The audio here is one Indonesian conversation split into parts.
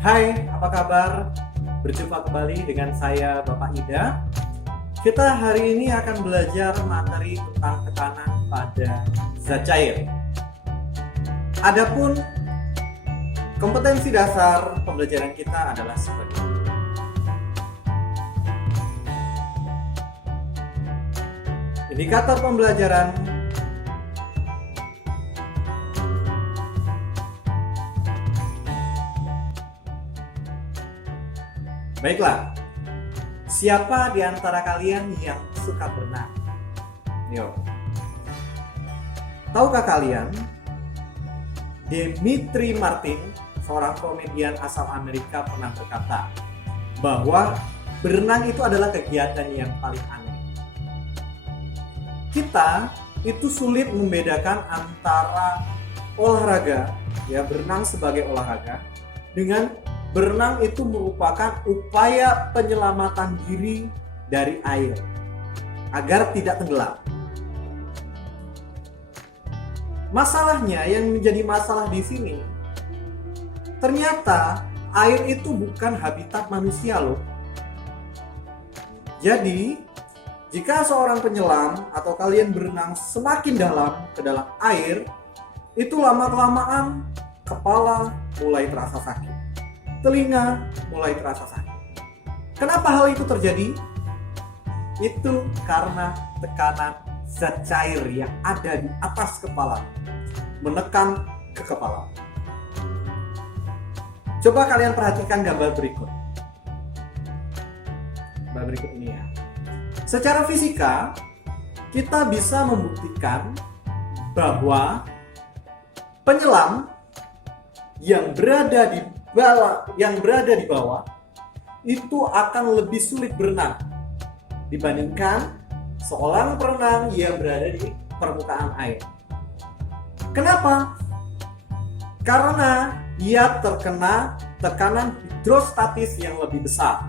Hai, apa kabar? Berjumpa kembali dengan saya Bapak Ida. Kita hari ini akan belajar materi tentang tekanan pada zat cair. Adapun kompetensi dasar pembelajaran kita adalah sebagai berikut. Indikator pembelajaran Baiklah, siapa di antara kalian yang suka berenang? Yo. Tahukah kalian, Demetri Martin, seorang komedian asal Amerika, pernah berkata bahwa berenang itu adalah kegiatan yang paling aneh. Kita itu sulit membedakan antara olahraga, ya berenang sebagai olahraga, dengan berenang itu merupakan upaya penyelamatan diri dari air agar tidak tenggelam. Masalahnya, yang menjadi masalah di sini, ternyata air itu bukan habitat manusia loh. Jadi, jika seorang penyelam atau kalian berenang semakin dalam ke dalam air, itu lama-kelamaan kepala mulai terasa sakit, telinga mulai terasa sakit. Kenapa hal itu terjadi? Itu karena tekanan zat cair yang ada di atas kepala menekan ke kepala. Coba kalian perhatikan gambar berikut. Gambar berikut ini ya. Secara fisika, kita bisa membuktikan bahwa penyelam yang berada di bawah itu akan lebih sulit berenang dibandingkan seorang perenang yang berada di permukaan air. Kenapa? Karena ia terkena tekanan hidrostatis yang lebih besar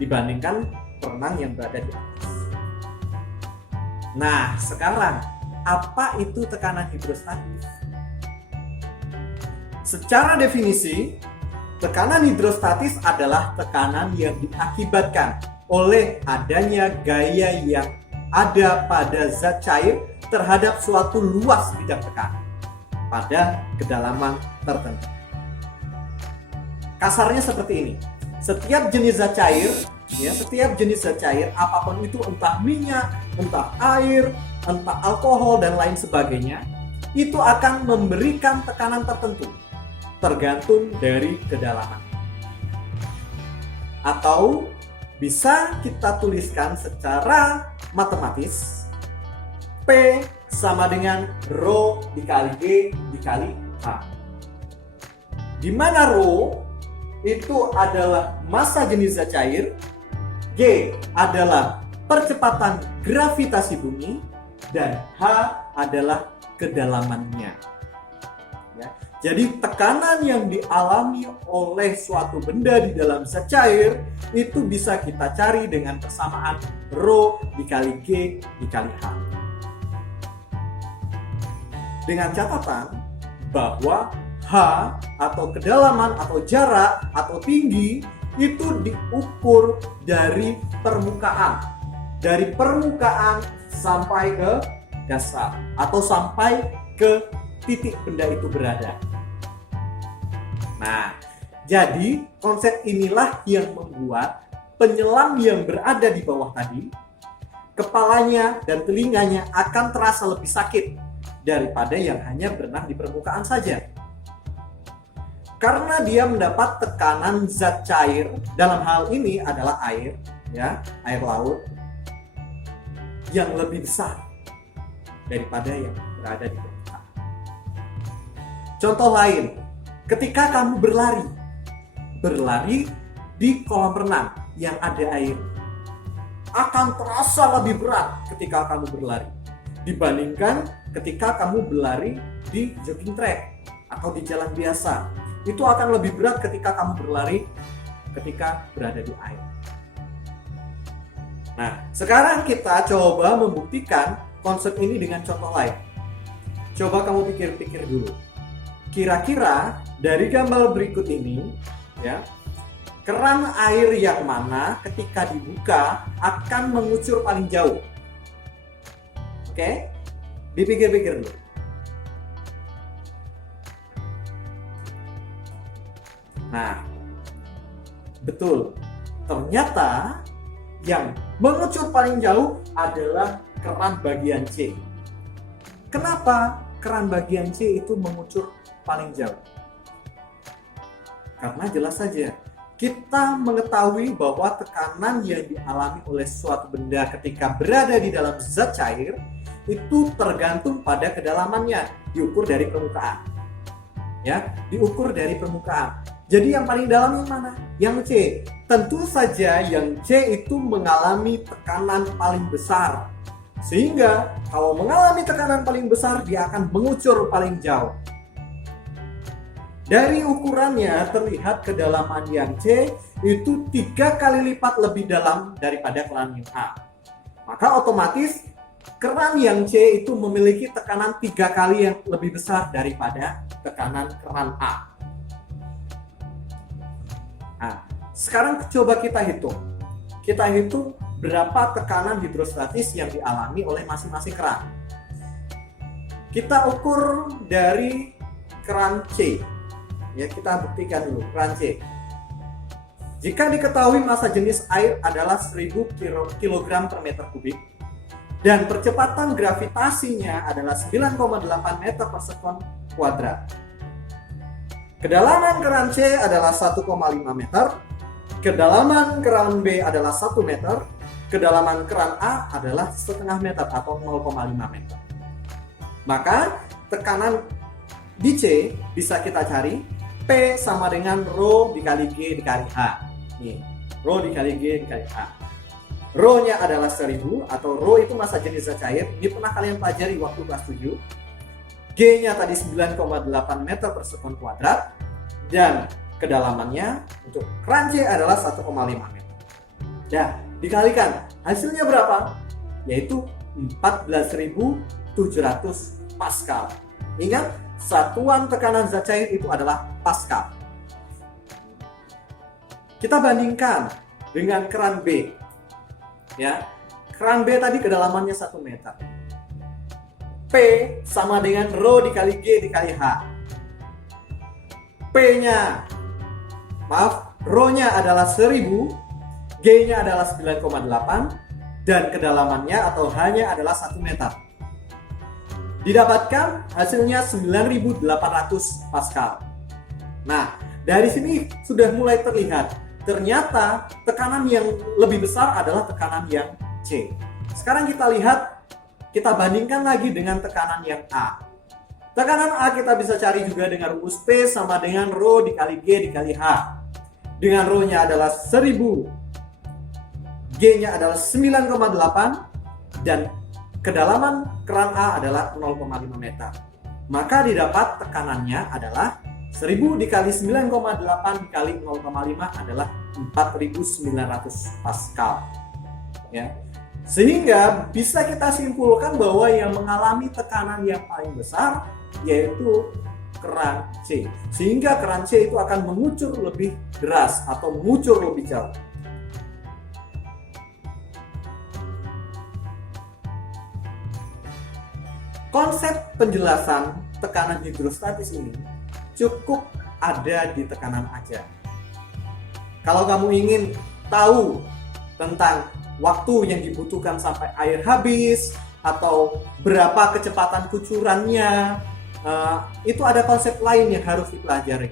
dibandingkan perenang yang berada di atas. Nah, sekarang apa itu tekanan hidrostatis? Secara definisi, tekanan hidrostatis adalah tekanan yang diakibatkan oleh adanya gaya yang ada pada zat cair terhadap suatu luas bidang tekanan pada kedalaman tertentu. Kasarnya seperti ini. Setiap jenis zat cair, apapun itu, entah minyak, entah air, entah alkohol dan lain sebagainya, itu akan memberikan tekanan tertentu tergantung dari kedalaman. Atau bisa kita tuliskan secara matematis, P sama dengan Rho dikali G dikali H. Di mana Rho itu adalah massa jenis zat cair, G adalah percepatan gravitasi bumi, dan H adalah kedalamannya. Ya. Jadi tekanan yang dialami oleh suatu benda di dalam zat cair itu bisa kita cari dengan persamaan Rho dikali G dikali H. Dengan catatan bahwa H atau kedalaman atau jarak atau tinggi itu diukur dari permukaan. Dari permukaan sampai ke dasar atau sampai ke titik benda itu berada. Nah, jadi konsep inilah yang membuat penyelam yang berada di bawah tadi, kepalanya dan telinganya akan terasa lebih sakit daripada yang hanya berenang di permukaan saja. Karena dia mendapat tekanan zat cair, dalam hal ini adalah air, ya, air laut, yang lebih besar daripada yang berada di permukaan. Contoh lain, ketika kamu berlari di kolam renang yang ada air, akan terasa lebih berat ketika kamu berlari dibandingkan ketika kamu berlari di jogging track atau di jalan biasa. Itu akan lebih berat ketika kamu berlari ketika berada di air. Nah, sekarang kita coba membuktikan konsep ini dengan contoh lain. Coba kamu pikir-pikir dulu. Kira-kira dari gambar berikut ini, ya. Keran air yang mana ketika dibuka akan mengucur paling jauh? Oke, dipikir-pikir dulu. Nah, betul. Ternyata yang mengucur paling jauh adalah keran bagian C. Kenapa keran bagian C itu mengucur paling jauh? Karena jelas saja kita mengetahui bahwa tekanan yang dialami oleh suatu benda ketika berada di dalam zat cair itu tergantung pada kedalamannya, diukur dari permukaan. Ya, diukur dari permukaan. Jadi yang paling dalam yang mana? Yang C. Tentu saja yang C itu mengalami tekanan paling besar. Sehingga kalau mengalami tekanan paling besar, dia akan mengucur paling jauh. Dari ukurannya terlihat kedalaman yang C itu 3 kali lipat lebih dalam daripada keran yang A. Maka otomatis keran yang C itu memiliki tekanan 3 kali yang lebih besar daripada tekanan keran A. Nah, sekarang coba kita hitung. Kita hitung berapa tekanan hidrostatis yang dialami oleh masing-masing keran. Kita ukur dari keran C. Ya, kita buktikan dulu keran C. Jika diketahui massa jenis air adalah 1000 kg per meter kubik dan percepatan gravitasinya adalah 9,8 meter per sekon kuadrat. Kedalaman keran C adalah 1,5 meter, kedalaman keran B adalah 1 meter, kedalaman keran A adalah setengah meter atau 0,5 meter. Maka tekanan di C bisa kita cari P sama dengan rho dikali G dikali H. Nih, rho dikali G dikali H. Rho-nya adalah 1000 atau rho itu massa jenis zat cair. Ini pernah kalian pelajari waktu kelas 7. G-nya tadi 9,8 meter per sekon kuadrat dan kedalamannya untuk keran C adalah 1,5 meter. Nah, dikalikan hasilnya berapa? Yaitu 14.700 Pascal. Ingat, satuan tekanan zat cair itu adalah Pascal. Kita bandingkan dengan keran B. Ya, keran B tadi kedalamannya 1 meter. P sama dengan rho dikali G dikali H. P-nya, rho-nya adalah 1000, G-nya adalah 9,8, dan kedalamannya atau H-nya adalah 1 meter. Didapatkan hasilnya 9.800 Pascal. Nah, dari sini sudah mulai terlihat. Ternyata tekanan yang lebih besar adalah tekanan yang C. Sekarang kita lihat, kita bandingkan lagi dengan tekanan yang A. Tekanan A kita bisa cari juga dengan rumus P sama dengan rho dikali G dikali H. Dengan rho-nya adalah 1000, G-nya adalah 9,8, dan kedalaman keran A adalah 0,5 meter. Maka didapat tekanannya adalah 1000 dikali 9,8 dikali 0,5 adalah 4.900 Pascal. Ya. Sehingga bisa kita simpulkan bahwa yang mengalami tekanan yang paling besar yaitu keran C. Sehingga keran C itu akan mengucur lebih deras atau mengucur lebih jauh. Konsep penjelasan tekanan hidrostatis ini cukup ada di tekanan aja. Kalau kamu ingin tahu tentang waktu yang dibutuhkan sampai air habis atau berapa kecepatan kucurannya, itu ada konsep lain yang harus dipelajari,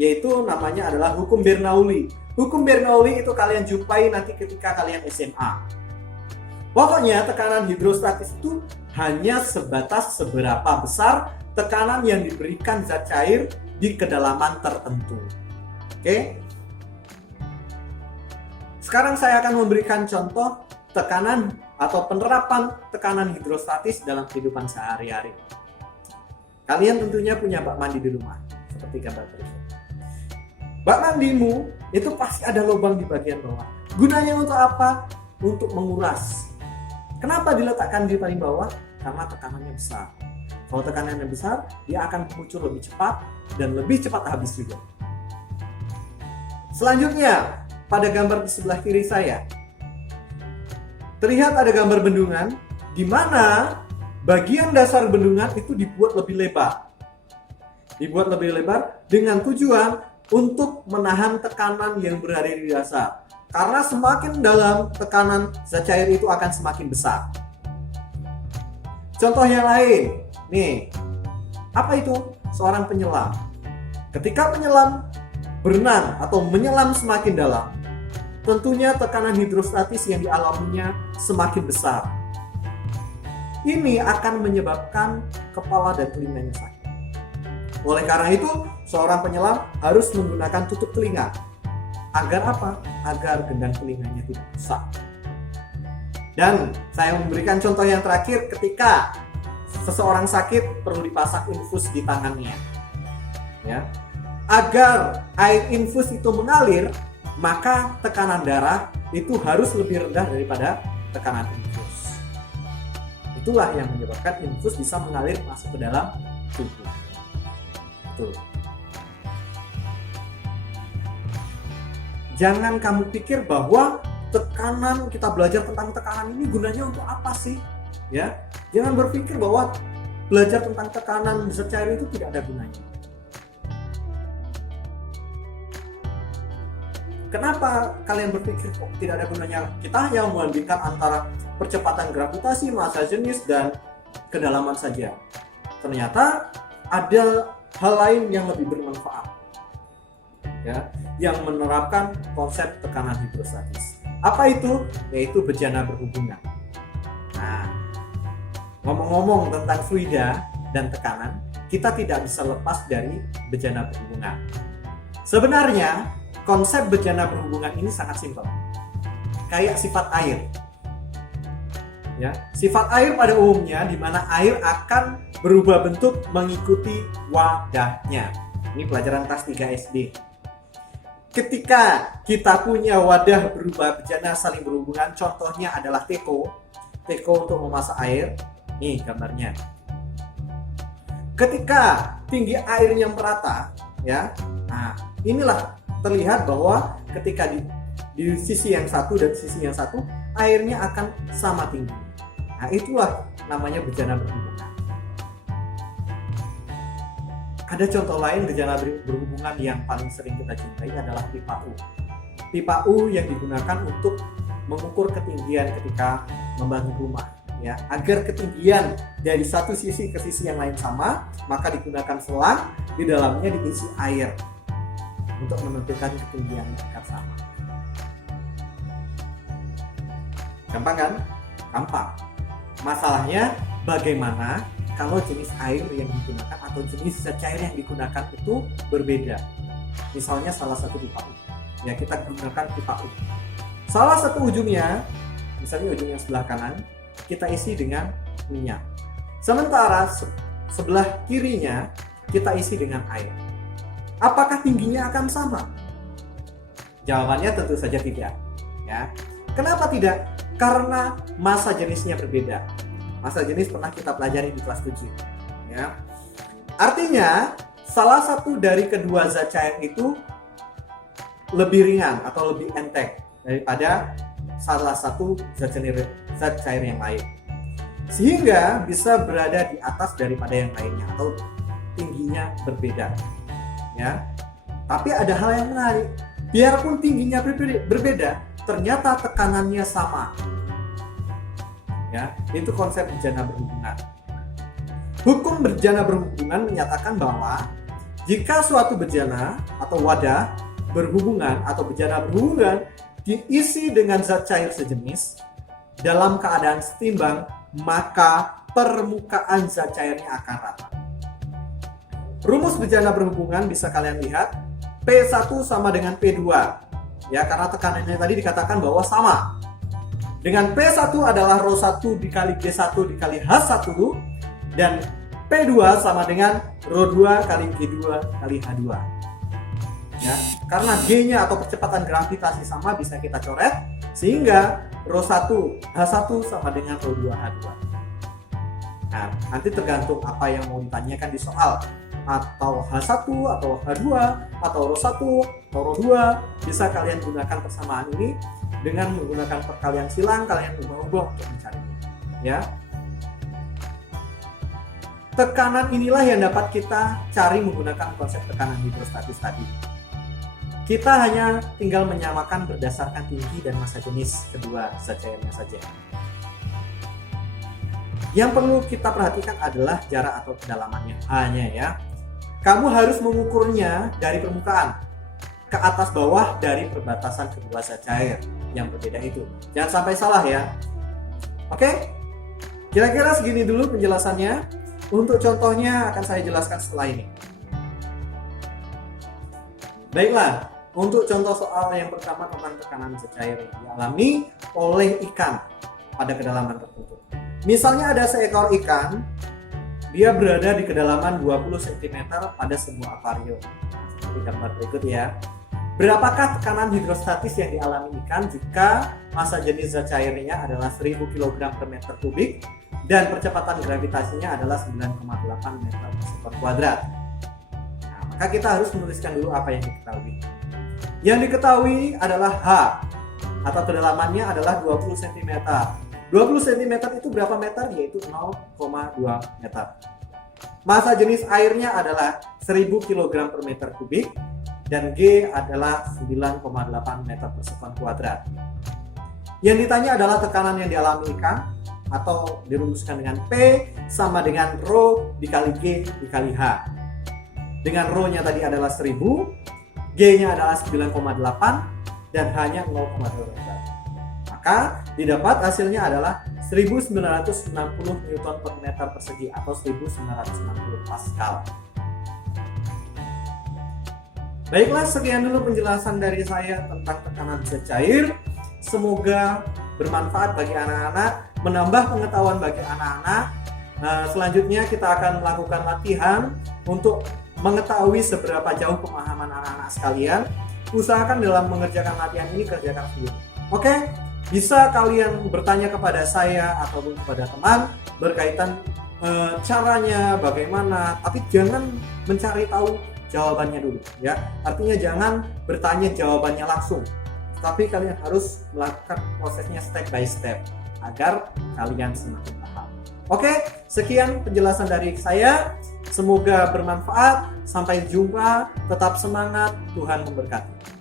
yaitu namanya adalah hukum Bernoulli. Hukum Bernoulli itu kalian jumpai nanti ketika kalian SMA. Pokoknya tekanan hidrostatis itu hanya sebatas seberapa besar tekanan yang diberikan zat cair di kedalaman tertentu. Oke? Sekarang saya akan memberikan contoh tekanan atau penerapan tekanan hidrostatis dalam kehidupan sehari-hari. Kalian tentunya punya bak mandi di rumah, seperti gambar berikut. Bak mandimu itu pasti ada lubang di bagian bawah. Gunanya untuk apa? Untuk menguras. Kenapa diletakkan di paling bawah? Karena tekanannya besar. Kalau tekanannya besar, dia akan mengucur lebih cepat dan lebih cepat habis juga. Selanjutnya, pada gambar di sebelah kiri saya, terlihat ada gambar bendungan di mana bagian dasar bendungan itu dibuat lebih lebar. Dibuat lebih lebar dengan tujuan untuk menahan tekanan yang berada di dasar. Karena semakin dalam tekanan zat cair itu akan semakin besar. Contoh yang lain, nih, apa itu? Seorang penyelam. Ketika penyelam berenang atau menyelam semakin dalam, tentunya tekanan hidrostatis yang dialaminya semakin besar. Ini akan menyebabkan kepala dan telinganya sakit. Oleh karena itu, seorang penyelam harus menggunakan tutup telinga. Agar apa? Agar gendang telinganya tidak rusak. Dan saya memberikan contoh yang terakhir ketika seseorang sakit perlu dipasang infus di tangannya. Ya. Agar air infus itu mengalir, maka tekanan darah itu harus lebih rendah daripada tekanan infus. Itulah yang menyebabkan infus bisa mengalir masuk ke dalam tubuh. Tuh. Jangan kamu pikir bahwa tekanan, kita belajar tentang tekanan ini gunanya untuk apa sih? Ya, jangan berpikir bahwa belajar tentang tekanan zat cair itu tidak ada gunanya. Kenapa kalian berpikir kok tidak ada gunanya? Kita hanya membandingkan antara percepatan gravitasi, massa jenis, dan kedalaman saja. Ternyata ada hal lain yang lebih bermanfaat, ya, yang menerapkan konsep tekanan hidrostatis. Apa itu? Yaitu bejana berhubungan. Nah, ngomong-ngomong tentang fluida dan tekanan, kita tidak bisa lepas dari bejana berhubungan. Sebenarnya konsep bejana berhubungan ini sangat simpel, kayak sifat air. Ya, sifat air pada umumnya di mana air akan berubah bentuk mengikuti wadahnya. Ini pelajaran kelas 3 SD. Ketika kita punya wadah berubah bejana saling berhubungan, contohnya adalah teko untuk memasak air. Nih gambarnya. Ketika tinggi airnya merata, ya, nah inilah terlihat bahwa ketika di sisi yang satu dan sisi yang satu airnya akan sama tinggi. Nah itulah namanya bejana berhubungan. Ada contoh lain bejana berhubungan yang paling sering kita jumpai adalah pipa U. Pipa U yang digunakan untuk mengukur ketinggian ketika membangun rumah, ya, agar ketinggian dari satu sisi ke sisi yang lain sama, maka digunakan selang, di dalamnya diisi air untuk menentukan ketinggian yang akan sama. Gampang kan? Gampang. Masalahnya bagaimana kalau jenis air yang digunakan atau jenis zat cair yang digunakan itu berbeda. Misalnya salah satu pipa U, ya kita gunakan pipa U. Salah satu ujungnya, misalnya ujung yang sebelah kanan, kita isi dengan minyak. Sementara sebelah kirinya kita isi dengan air. Apakah tingginya akan sama? Jawabannya tentu saja tidak. Ya. Kenapa tidak? Karena massa jenisnya berbeda. Massa jenis pernah kita pelajari di kelas 7. Ya. Artinya, salah satu dari kedua zat cair itu lebih ringan atau lebih enteng daripada salah satu zat cair yang lain. Sehingga bisa berada di atas daripada yang lainnya atau tingginya berbeda. Ya. Tapi ada hal yang menarik. Biarpun tingginya berbeda, ternyata tekanannya sama. Ya, itu konsep bejana berhubungan. Hukum bejana berhubungan menyatakan bahwa jika suatu bejana atau wadah berhubungan atau bejana berhubungan diisi dengan zat cair sejenis dalam keadaan setimbang, maka permukaan zat cairnya akan rata. Rumus bejana berhubungan bisa kalian lihat, P1 sama dengan P2. Ya, karena tekanannya tadi dikatakan bahwa sama. Dengan P1 adalah ρ1 dikali G1 dikali H1 dan P2 sama dengan ρ2 kali G2 kali H2. Ya, karena G-nya atau percepatan gravitasi sama bisa kita coret sehingga ρ1 H1 sama dengan ρ2 H2. Nah, nanti tergantung apa yang mau ditanyakan di soal, atau H1 atau H2 atau ρ1 atau row 2, bisa kalian gunakan persamaan ini dengan menggunakan perkalian silang, kalian ubah-ubah untuk mencarinya. Ya. Tekanan inilah yang dapat kita cari menggunakan konsep tekanan hidrostatis tadi. Kita hanya tinggal menyamakan berdasarkan tinggi dan massa jenis kedua zat cairnya saja. Yang perlu kita perhatikan adalah jarak atau kedalamannya hanya ya. Kamu harus mengukurnya dari permukaan ke atas bawah dari perbatasan kedua zat cair yang berbeda itu. Jangan sampai salah ya. Oke? Kira-kira segini dulu penjelasannya. Untuk contohnya akan saya jelaskan setelah ini. Baiklah, untuk contoh soal yang pertama tentang tekanan zat cair yang dialami oleh ikan pada kedalaman tertentu. Misalnya ada seekor ikan, dia berada di kedalaman 20 cm pada sebuah akuarium. Seperti gambar berikut ya. Berapakah tekanan hidrostatis yang dialami ikan jika massa jenis zat cairnya adalah 1000 kg per meter kubik dan percepatan gravitasinya adalah 9,8 meter per kuadrat? Nah, maka kita harus menuliskan dulu apa yang diketahui. Yang diketahui adalah H atau kedalamannya adalah 20 cm. 20 cm itu berapa meter? Yaitu 0,2 meter. Massa jenis airnya adalah 1000 kg per meter kubik dan G adalah 9,8 meter per sekon kuadrat. Yang ditanya adalah tekanan yang dialami ikan atau dirumuskan dengan P sama dengan rho dikali G dikali H. Dengan rho-nya tadi adalah 1000, G-nya adalah 9,8 dan H-nya 0,2 meter. Maka didapat hasilnya adalah 1960 Newton per meter persegi atau 1960 Pascal. Baiklah, sekian dulu penjelasan dari saya tentang tekanan zat cair. Semoga bermanfaat bagi anak-anak, menambah pengetahuan bagi anak-anak. Selanjutnya kita akan melakukan latihan untuk mengetahui seberapa jauh pemahaman anak-anak sekalian. Usahakan dalam mengerjakan latihan ini kerjakan sendiri. Oke? Bisa kalian bertanya kepada saya ataupun kepada teman berkaitan caranya bagaimana, tapi jangan mencari tahu jawabannya dulu ya. Artinya jangan bertanya jawabannya langsung, tapi kalian harus melakukan prosesnya step by step agar kalian semakin paham. Oke, sekian penjelasan dari saya. Semoga bermanfaat. Sampai jumpa. Tetap semangat. Tuhan memberkati.